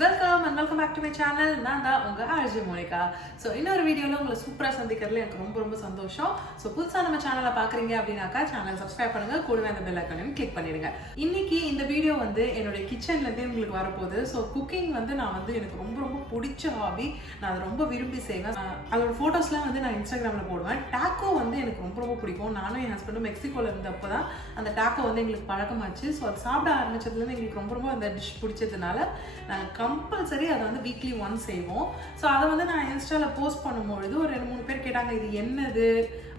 welcome and welcome back to my channel. நான் தான் உங்க ஆர்ஜி மோனிகா. ஸோ இன்னொரு வீடியோவில் உங்களை சூப்பராக சந்திக்கிறதுல எனக்கு ரொம்ப சந்தோஷம். ஸோ புதுசாக நம்ம சேனலை பார்க்குறீங்க அப்படின்னாக்கா சேனல் சப்ஸ்கிரைப் பண்ணுங்க, கூடவே அந்த பெல் ஐக்கானையும் கிளிக் பண்ணிடுங்க. இன்னைக்கு இந்த வீடியோ வந்து என்னுடைய கிச்சன்லேருந்தே உங்களுக்கு வரப்போகுது. ஸோ குக்கிங் வந்து நான் வந்து எனக்கு ரொம்ப பிடிச்ச ஹாபி. நான் அதை ரொம்ப விரும்பி செய்வேன். அதோட ஃபோட்டோஸ்லாம் வந்து நான் இன்ஸ்டாகிராமில் போடுவேன். டாக்கோ வந்து எனக்கு ரொம்ப பிடிக்கும். நானும் என் ஹஸ்பண்டும் மெக்சிகோவில் இருந்தப்போ தான் அந்த டாக்கோ வந்து எங்களுக்கு பழக்கமாச்சு. ஸோ அது சாப்பிட ஆரம்பிச்சதுலேருந்து எங்களுக்கு ரொம்ப அந்த டிஷ் பிடிச்சதுனால நாங்கள் கம்பல்சரி அதை வந்து வீக்லி ஒன்ஸ் செய்வோம். ஸோ அதை வந்து நான் இன்ஸ்டாவில் போஸ்ட் பண்ணும்பொழுது ஒரு 2-3 பேர் கேட்டாங்க, இது என்னது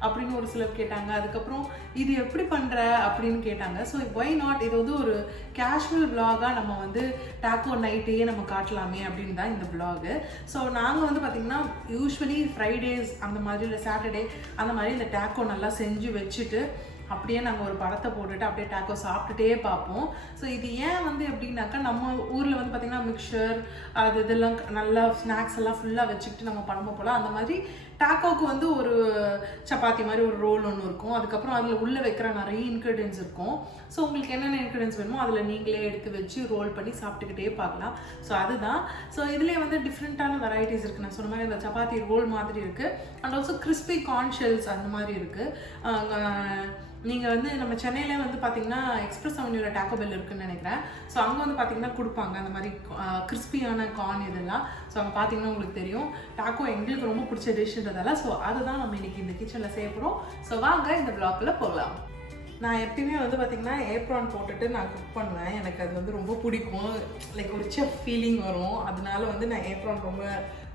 அப்படின்னு ஒரு சிலர் கேட்டாங்க. அதுக்கப்புறம் இது எப்படி பண்ணுற அப்படின்னு கேட்டாங்க. ஸோ ஒய் நாட், இது வந்து ஒரு கேஷுவல் விலாகாக நம்ம வந்து டாக்கோ நைட்டையே நம்ம காட்டலாமே அப்படின்னு தான் இந்த விலாகு. ஸோ நாங்கள் வந்து பார்த்திங்கன்னா யூஸ்வலி ஃப்ரைடேஸ் அந்த மாதிரி இல்லை சாட்டர்டே அந்த மாதிரி இந்த டாக்கோ நல்லா செஞ்சு வச்சுட்டு அப்படியே நாங்கள் ஒரு படத்தை போட்டுட்டு அப்படியே டாக்கோ சாப்பிட்டுட்டே பார்ப்போம். ஸோ இது ஏன் வந்து எப்படின்னாக்கா நம்ம ஊரில் வந்து பார்த்திங்கன்னா மிக்சர் அது இதெல்லாம் நல்லா ஸ்நாக்ஸ் எல்லாம் ஃபுல்லாக வச்சுக்கிட்டு நம்ம படம் போகலாம். அந்த மாதிரி டாக்கோவுக்கு வந்து ஒரு சப்பாத்தி மாதிரி ஒரு ரோல் ஒன்று இருக்கும். அதுக்கப்புறம் அதில் உள்ளே வைக்கிற நிறைய இன்க்ரீடியன்ஸ் இருக்கும். ஸோ உங்களுக்கு என்னென்ன இன்க்ரீடியன்ஸ் வேணுமோ அதில் நீங்களே எடுத்து வச்சு ரோல் பண்ணி சாப்பிட்டுக்கிட்டே பார்க்கலாம். ஸோ அதுதான். ஸோ இதுலேயே வந்து டிஃப்ரெண்ட்டான வெரைட்டிஸ் இருக்குது. நான் சொன்ன மாதிரி இந்த சப்பாத்தி ரோல் மாதிரி இருக்குது. And also crispy corn shells அந்த மாதிரி இருக்குது. நீங்கள் வந்து நம்ம சென்னையிலே வந்து பார்த்தீங்கன்னா எக்ஸ்பிரஸ் அவென்யூவில் டாக்கோ பெல் இருக்குன்னு நினைக்கிறேன். ஸோ அங்கே வந்து பார்த்தீங்கன்னா கொடுப்பாங்க அந்த மாதிரி கிறிஸ்பியான கார்ன் இதெல்லாம். ஸோ அங்கே பார்த்தீங்கன்னா உங்களுக்கு தெரியும். டாக்கோ எங்களுக்கு ரொம்ப பிடிச்ச டிஷ்ன்றதால ஸோ அதுதான் நம்ம இன்னைக்கு இந்த கிச்சனில் செய்ய போகிறோம். ஸோ வாங்க இந்த ப்ளாக்கில் போகலாம். நான் எப்பயுமே வந்து பார்த்திங்கன்னா ஏப்ரான் போட்டுட்டு நான் குக் பண்ணுவேன். எனக்கு அது வந்து ரொம்ப பிடிக்கும். லைக் ஒரு செஃப் ஃபீலிங் வரும். அதனால வந்து நான் ஏப்ரான் ரொம்ப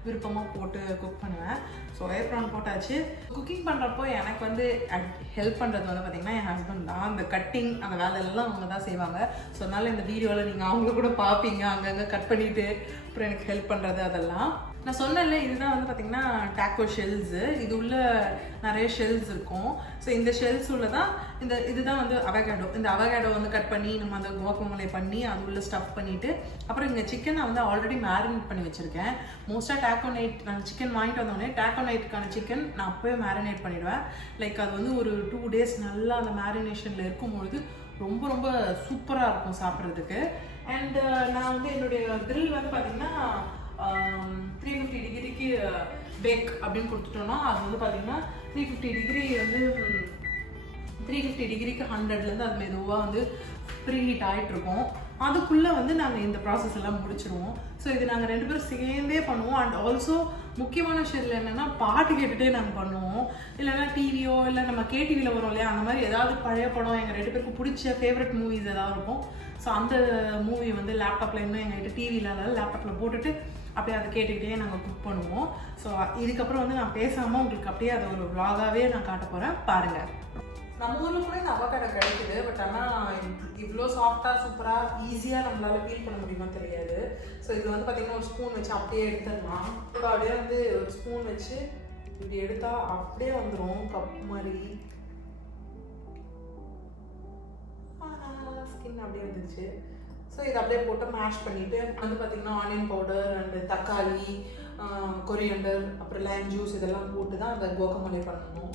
விருப்பமாக போட்டு குக் பண்ணுவேன். ஸோ ஏப்ரான் போட்டாச்சு. குக்கிங் பண்ணுறப்போ எனக்கு வந்து ஹெல்ப் பண்ணுறது வந்து பார்த்திங்கன்னா என் ஹஸ்பண்ட் தான். அந்த கட்டிங் அந்த வேலையெல்லாம் அவங்க தான் செய்வாங்க. ஸோ அதனால் இந்த வீடியோவில் நீங்கள் அவங்கள கூட பார்ப்பீங்க, அங்கங்கே கட் பண்ணிவிட்டு அப்புறம் எனக்கு ஹெல்ப் பண்ணுறது அதெல்லாம். நான் சொன்னேன்ல, இதுதான் வந்து பார்த்திங்கன்னா டாக்கோ ஷெல்ஸு. இது உள்ள நிறைய ஷெல்ஸ் இருக்கும். ஸோ இந்த ஷெல்ஸ் உள்ள தான் இதுதான் வந்து அவகேடோ. இந்த அவகேடோ வந்து கட் பண்ணி நம்ம அந்த குவாக்கமோலே பண்ணி அது உள்ள ஸ்டஃப் பண்ணிவிட்டு அப்புறம் இங்கே சிக்கன் நான் வந்து ஆல்ரெடி மேரினேட் பண்ணி வச்சுருக்கேன். மோஸ்ட்டாக டாக்கோ நைட் நான் சிக்கன் வாங்கிட்டு வந்தோடனே டாக்கோ நைட்டுக்கான சிக்கன் நான் அப்போவே மேரினேட் பண்ணிவிடுவேன். லைக் அது வந்து ஒரு 2 days நல்லா அந்த மேரினேஷனில் இருக்கும்பொழுது ரொம்ப சூப்பராக இருக்கும் சாப்பிட்றதுக்கு. அண்ட் நான் வந்து என்னுடைய கிரில் வந்து பார்த்திங்கன்னா 350 டிகிரிக்கு பேக் அப்படின்னு கொடுத்துட்டோம்னா அது வந்து பார்த்திங்கன்னா 350 டிகிரி வந்து 350 டிகிரிக்கு 100லேருந்து அது மெதுவாக வந்து ப்ரீ ஹீட் ஆகிட்ருக்கோம். அதுக்குள்ளே வந்து நாங்கள் இந்த ப்ராசஸ் எல்லாம் முடிச்சிடுவோம். ஸோ இது நாங்கள் 2 பேரும் சேர்ந்தே பண்ணுவோம். அண்ட் ஆல்சோ முக்கியமான விஷயத்தில் என்னென்னா பாட்டு கேட்டுகிட்டே நாங்கள் பண்ணுவோம். இல்லைன்னா டிவியோ இல்லை நம்ம கேடிவியில் வரோம் இல்லையா, அந்த மாதிரி ஏதாவது பழைய படம் எங்கள் 2 பேருக்கு பிடிச்ச ஃபேவரட் மூவிஸ் ஏதாவது இருக்கும். ஸோ அந்த மூவி வந்து லேப்டாப்பில் இன்னும் எங்கள்கிட்ட டிவி இல்லாத லேப்டாப்பில் போட்டுட்டு அப்படியே அதை கேட்டுக்கிட்டே நாங்கள் குக் பண்ணுவோம். ஸோ இதுக்கப்புறம் வந்து நான் பேசாமல் உங்களுக்கு அப்படியே அதை ஒரு vlog-ஆவே நான் காட்ட போகிறேன், பாருங்கள். நம்ம ஊரில் கூட இந்த அவகேடோ கிடைக்குது. பட் ஆனால் இவ்வளோ சாஃப்டாக சூப்பராக ஈஸியாக நம்மளால் ஃபீல் பண்ண முடியுமா தெரியாது. ஸோ இது வந்து பார்த்திங்கன்னா ஒரு ஸ்பூன் வச்சு அப்படியே எடுத்துடலாம். அப்படியே வந்து ஒரு ஸ்பூன் வச்சு இப்படி எடுத்தால் அப்படியே வந்துடும் கப் மாதிரி. ஸ்கின் அப்படியே வந்துருச்சு. ஸோ இதை அப்படியே போட்டு மேஷ் பண்ணிவிட்டு வந்து பார்த்திங்கன்னா ஆனியன் பவுடர் அண்டு தக்காளி, கொரியண்டர், அப்புறம் லைம் ஜூஸ் இதெல்லாம் போட்டு தான் அந்த குவாக்கமோலே பண்ணணும்.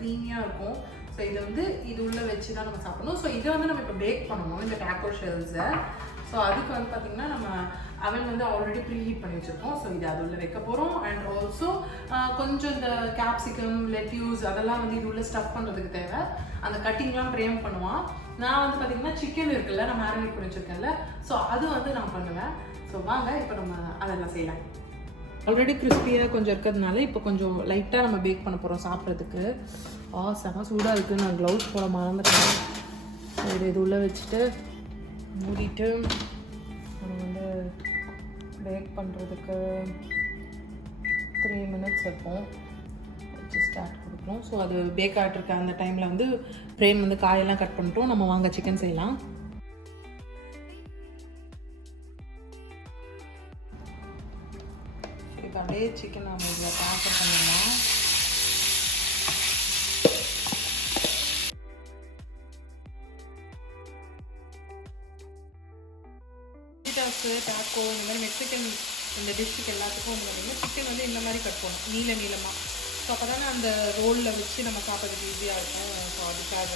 க்ரீமியாக இருக்கும். ஸோ இதை வந்து இது உள்ளே வச்சு தான் நம்ம சாப்பிடணும். ஸோ இதை வந்து நம்ம இப்போ பேக் பண்ணணும் இந்த டாக்கோ ஷெல்ஸை. ஸோ அதுக்கு வந்து பார்த்திங்கன்னா நம்ம அவன் வந்து ஆல்ரெடி ப்ரீ ஹீட் பண்ணி வச்சுருக்கோம். ஸோ இது அது உள்ளே வைக்க போகிறோம். அண்ட் ஆல்சோ கொஞ்சம் இந்த கேப்சிகம், லெட்யூஸ் அதெல்லாம் வந்து இது உள்ளே ஸ்டஃப் பண்ணுறதுக்கு தேவை. அந்த கட்டிங்லாம் ப்ரேம் பண்ணுவான். நான் வந்து பார்த்திங்கன்னா சிக்கன் இருக்குல்ல, நான் மேரினேட் பண்ணி வச்சுருக்கேன்ல, ஸோ அது வந்து நான் பண்ணுவேன். ஸோ வாங்க இப்போ நம்ம அதெல்லாம் செய்யலாம். ஆல்ரெடி கிறிஸ்பியாக கொஞ்சம் இருக்கிறதுனால இப்போ கொஞ்சம் லைட்டாக நம்ம பேக் பண்ண போகிறோம் சாப்பிட்றதுக்கு. செம சூடாக இருக்குது. நான் க்ளவுஸ் போட மறந்துட்டேன். இது உள்ளே வச்சுட்டு மூடிட்டு நம்ம வந்து பேக் பண்ணுறதுக்கு 3 minutes வைப்போம். வச்சு ஸ்டார்ட் கொடுக்குறோம். ஸோ அது பேக் ஆகிட்ருக்க அந்த டைமில் வந்து ஃப்ரேம் வந்து காயெல்லாம் கட் பண்ணிட்டோம். நம்ம வாங்க சிக்கன் செய்யலாம். இப்போ அப்படியே சிக்கன் நம்ம இதில் ட்ரான்ஸ்ஃபர் பண்ணிடலாம். டாக்கோ இந்த மாதிரி மெக்சிகன் இந்த டிஷ்ஷுக்கு எல்லாத்துக்கும் வந்து சிக்கன் வந்து இந்த மாதிரி கட் பண்ணணும் நீளமாக. ஸோ அப்போ தானே அந்த ரோலில் வச்சு நம்ம சாப்பிட்றதுக்கு ஈஸியாக இருக்கும். ஸோ அதுக்காக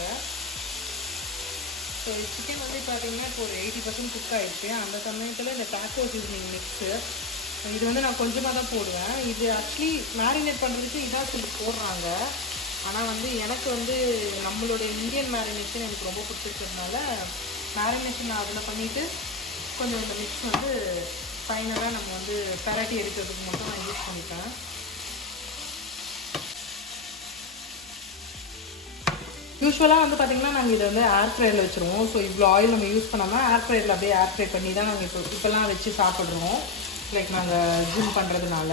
ஸோ சிக்கன் வந்து பார்த்தீங்கன்னா இப்போ ஒரு 80% குக் ஆகிடுச்சு. அந்த சமயத்தில் இந்த டாக்கோ சீசனிங் மிக்ஸு இது வந்து நான் கொஞ்சமாக தான் போடுவேன். இது ஆக்சுவலி மேரினேட் பண்ணுறதுக்கு இதாக சொல்லி போடுறாங்க. ஆனால் வந்து எனக்கு வந்து நம்மளோட இந்தியன் மேரினேஷன் எனக்கு ரொம்ப பிடிச்சிருக்கிறதுனால மேரினேஷன் நான் அதில் பண்ணிவிட்டு கொஞ்சம் இந்த மிக்ஸ் வந்து ஃபைனலாக நம்ம வந்து பெரட்டி எடுக்கிறதுக்கு மட்டும் நான் யூஸ் பண்ணிப்பேன். யூஸ்வலாக வந்து பார்த்திங்கன்னா நாங்கள் இதை வந்து ஏர் ஃப்ரையரில் வச்சுருவோம். ஸோ இவ்வளோ ஆயில் நம்ம யூஸ் பண்ணாமல் ஏர் ஃப்ரையரில் அப்படியே ஏர் ஃப்ரை பண்ணி தான் நாங்கள் இப்போல்லாம் வச்சு சாப்பிட்றோம். லைக் நாங்கள் ஜிம் பண்ணுறதுனால.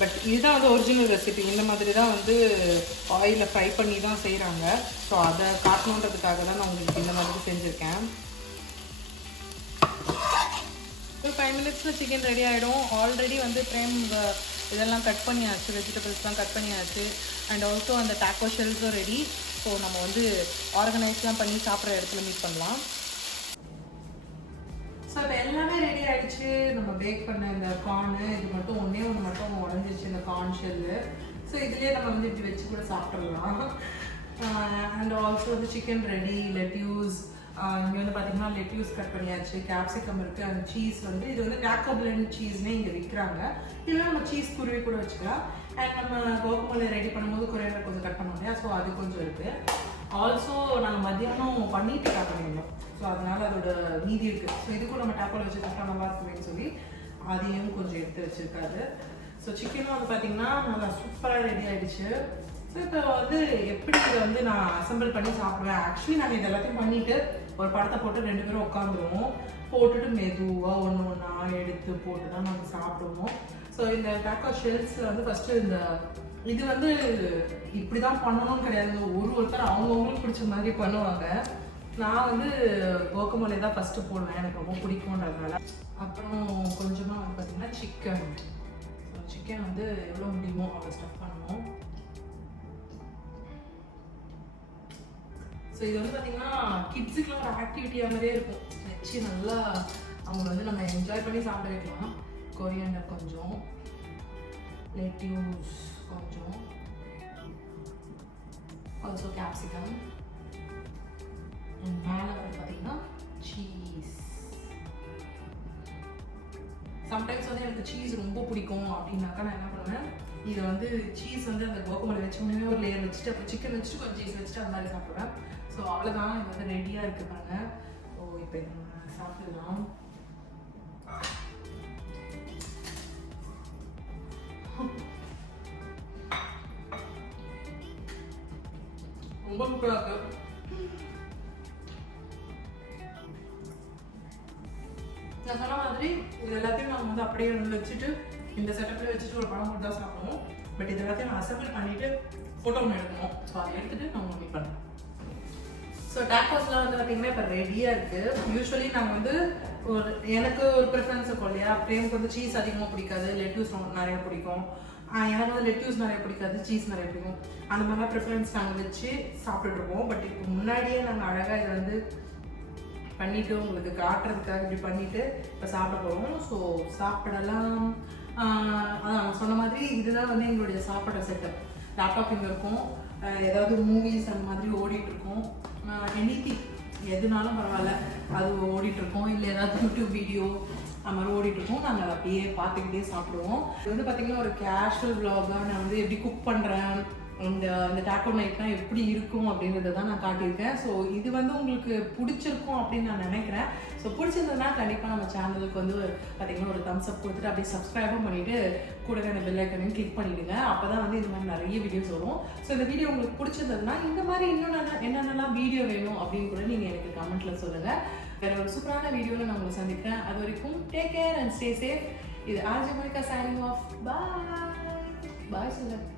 பட் இதுதான் வந்து ஒரிஜினல் ரெசிபி. இந்த மாதிரி தான் வந்து ஆயிலில் ஃப்ரை பண்ணி தான் செய்கிறாங்க. ஸோ அதை காட்டணுன்றதுக்காக தான் நான் உங்களுக்கு இந்த மாதிரி செஞ்சுருக்கேன். ஒரு 5 மினிட்ஸில் சிக்கன் ரெடி ஆகிடும். ஆல்ரெடி வந்து இதெல்லாம் கட் பண்ணியாச்சு, வெஜிடபிள்ஸ்லாம் கட் பண்ணியாச்சு. அண்ட் ஆல்சோ அந்த டாக்கோ ஷெல்ஸும் ரெடி. ஸோ நம்ம வந்து ஆர்கனைஸ்லாம் பண்ணி சாப்பிட்ற இடத்துல மீட் பண்ணலாம். ஸோ இப்போ எல்லாமே ரெடி ஆகிடுச்சு. நம்ம பேக் பண்ண இந்த கார்னு இது மட்டும் ஒன்று மட்டும் உடஞ்சிச்சு, இந்த கார்ன் ஷெல்லு. ஸோ இதுலேயே நம்ம வந்து இப்படி வச்சு கூட சாப்பிட்றலாம். அண்ட் ஆல்சோ வந்து சிக்கன் ரெடி, லெட்யூஸ். இங்கே வந்து பார்த்தீங்கன்னா லெட்யூஸ் கட் பண்ணியாச்சு, கேப்சிகம் இருக்குது. அந்த சீஸ் வந்து இது வந்து டாக்கோ பிளெண்ட் சீஸ்னே இங்கே விற்கிறாங்க. இல்லைனா நம்ம சீஸ் குருவி கூட வச்சுக்கலாம். அண்ட் நம்ம கோகமோலை ரெடி பண்ணும்போது கொரியண்டர் கொஞ்சம் கட் பண்ணோம் இல்லையா, ஸோ அது கொஞ்சம் இருக்குது. ஆல்சோ நாங்கள் மத்தியானம் பண்ணிட்டு கட் பண்ணியிருந்தோம். ஸோ அதனால் அதோட மீதி இருக்குது. ஸோ இதுக்கும் நம்ம டாக்கோவில் வச்சு கரெக்டாக நல்லா இருக்குமேன்னு சொல்லி அதையும் கொஞ்சம் எடுத்து வச்சுருக்காரு. ஸோ சிக்கனும் வந்து பார்த்திங்கன்னா நல்லா சூப்பராக ரெடி ஆகிடுச்சு. ஸோ இப்போ வந்து எப்படி இதை வந்து நான் அசம்பிள் பண்ணி சாப்பிடுவேன். ஆக்சுவலி நாங்கள் இது எல்லாத்தையும் பண்ணிவிட்டு ஒரு படத்தை போட்டு 2 பேரும் உட்காந்துருவோம். போட்டுட்டு மெதுவாக ஒன்று எடுத்து போட்டு தான் நாங்கள் சாப்பிடுவோம். ஸோ இந்த டாக்கோ ஷெல்ஸில் வந்து ஃபஸ்ட்டு இது வந்து இப்படி தான் பண்ணணும்னு கிடையாது. ஒருத்தர் அவங்கவுங்களுக்கு பிடிச்ச மாதிரி பண்ணுவாங்க. நான் வந்து கோகமோலே தான் ஃபஸ்ட்டு போடுவேன், எனக்கு ரொம்ப பிடிக்கும்ன்றதுனால. அப்புறம் கொஞ்சமாக வந்து பார்த்திங்கன்னா சிக்கன். ஸோ சிக்கன் வந்து எவ்வளோ முடியுமோ அவ்வளோ ஸ்டஃப் பண்ணுவோம். ஸோ இது வந்து பார்த்திங்கன்னா கிட்ஸுக்குலாம் ஒரு ஆக்டிவிட்டியாக மாதிரியே இருக்கும். வச்சு நல்லா அவங்க வந்து நம்ம என்ஜாய் பண்ணி சாப்பிட வைக்கலாம். கொரியண்டர் கொஞ்சம், லெட்யூஸ் கொஞ்சம், ஆல்சோ கேப்சிகம். அண்ட் மேலே வந்து பார்த்திங்கன்னா சீஸ். சம்டைம்ஸ் வந்து எனக்கு சீஸ் ரொம்ப பிடிக்கும் அப்படின்னாக்கா நான் என்ன பண்ணுவேன், இதை வந்து சீஸ் வந்து அந்த கோகமோலை வச்சு உடனே ஒரு லேயர் வச்சுட்டு அப்புறம் சிக்கன் வச்சுட்டு கொஞ்சம் சீஸ் வச்சுட்டு அந்த மாதிரி சாப்பிடுவேன். ஸோ அவ்வளோதான், இது வந்து ரெடியாக இருக்குப்பாங்க. ஸோ இப்போ நம்ம சாப்பிடலாம். ரொம்ப சூப்பராக இருக்கு. நான் சொன்ன மாதிரி இது எல்லாத்தையும் நம்ம வந்து அப்படியே வந்து வச்சுட்டு இந்த செட்டப்பில் வச்சுட்டு ஒரு படம் போட்டு தான் சாப்பிடுவோம். பட் இது எல்லாத்தையும் நான் அசம்பிள் பண்ணிவிட்டு ஃபோட்டோ ஒன்று எடுக்கணும். ஸோ அதை எடுத்துகிட்டு நான் உங்களுக்கு மீட் பண்ணுறேன். ஸோ டாக்கோஸ்லாம் வந்து பார்த்திங்கன்னா இப்போ ரெடியாக இருக்குது. யூஸ்வலி நாங்கள் வந்து எனக்கு ஒரு ப்ரிஃபரன்ஸ் இருக்கும் இல்லையா, பிரேமுக்கு வந்து சீஸ் அதிகமாக பிடிக்காது, லெட்யூஸ் நிறையா பிடிக்கும். எனக்கு வந்து லெட்யூஸ் நிறைய பிடிக்காது, சீஸ் நிறைய பிடிக்கும். அந்த மாதிரிலாம் ப்ரிஃபரன்ஸ் நாங்கள் வச்சு சாப்பிட்டுருப்போம். பட் இப்போ முன்னாடியே நாங்கள் அழகாக இதை வந்து பண்ணிவிட்டு உங்களுக்கு காட்டுறதுக்காக இப்படி பண்ணிவிட்டு இப்போ சாப்பிட போகிறோம். ஸோ சாப்பிடலாம். அதான் சொன்ன மாதிரி இதுதான் வந்து எங்களுடைய சாப்பிட்ற செட்டப். லேப்டாப் இங்கே இருக்கும், ஏதாவது மூவிஸ் அந்த மாதிரி ஓடிட்டுருக்கோம். எனிதிங் எதுனாலும் பரவாயில்ல அது ஓடிட்டுருக்கோம். இல்லை ஏதாவது யூடியூப் வீடியோ அது மாதிரி ஓடிட்டுருக்கோம். நாங்கள் அதை அப்படியே பார்த்துக்கிட்டே சாப்பிடுவோம். இது வந்து பார்த்திங்கன்னா ஒரு கேஷுவல் விலாகாக நான் வந்து எப்படி குக் பண்ணுறேன், இந்த டாக்கோ நைட்னா எப்படி இருக்கும் அப்படின்றத தான் நான் காட்டியிருக்கேன். ஸோ இது வந்து உங்களுக்கு பிடிச்சிருக்கும் அப்படின்னு நான் நினைக்கிறேன். ஸோ பிடிச்சிருந்ததுன்னா கண்டிப்பாக நம்ம சேனலுக்கு வந்து பார்த்திங்கன்னா ஒரு தம்ஸ் அப் கொடுத்துட்டு அப்படியே சப்ஸ்கிரைபும் பண்ணிவிட்டு கூடவே அந்த பெல் ஐக்கனையும் கிளிக் பண்ணிவிடுங்க. அப்போ தான் வந்து இந்த மாதிரி நிறைய வீடியோஸ் வரும். ஸோ இந்த வீடியோ உங்களுக்கு பிடிச்சிருந்ததுன்னா இந்த மாதிரி இன்னும் என்னென்னலாம் வீடியோ வேணும் அப்படின்னு கூட நீங்கள் எனக்கு கமெண்ட்டில் சொல்லுங்கள். வேறு ஒரு சூப்பரான வீடியோவில் நான் உங்களை சந்திக்கிறேன். அது வரைக்கும் take care and stay safe. இது ஆர்ஜே மோனிகா சைனிங் ஆஃப். பாய் பாய் சொல்லுங்கள்.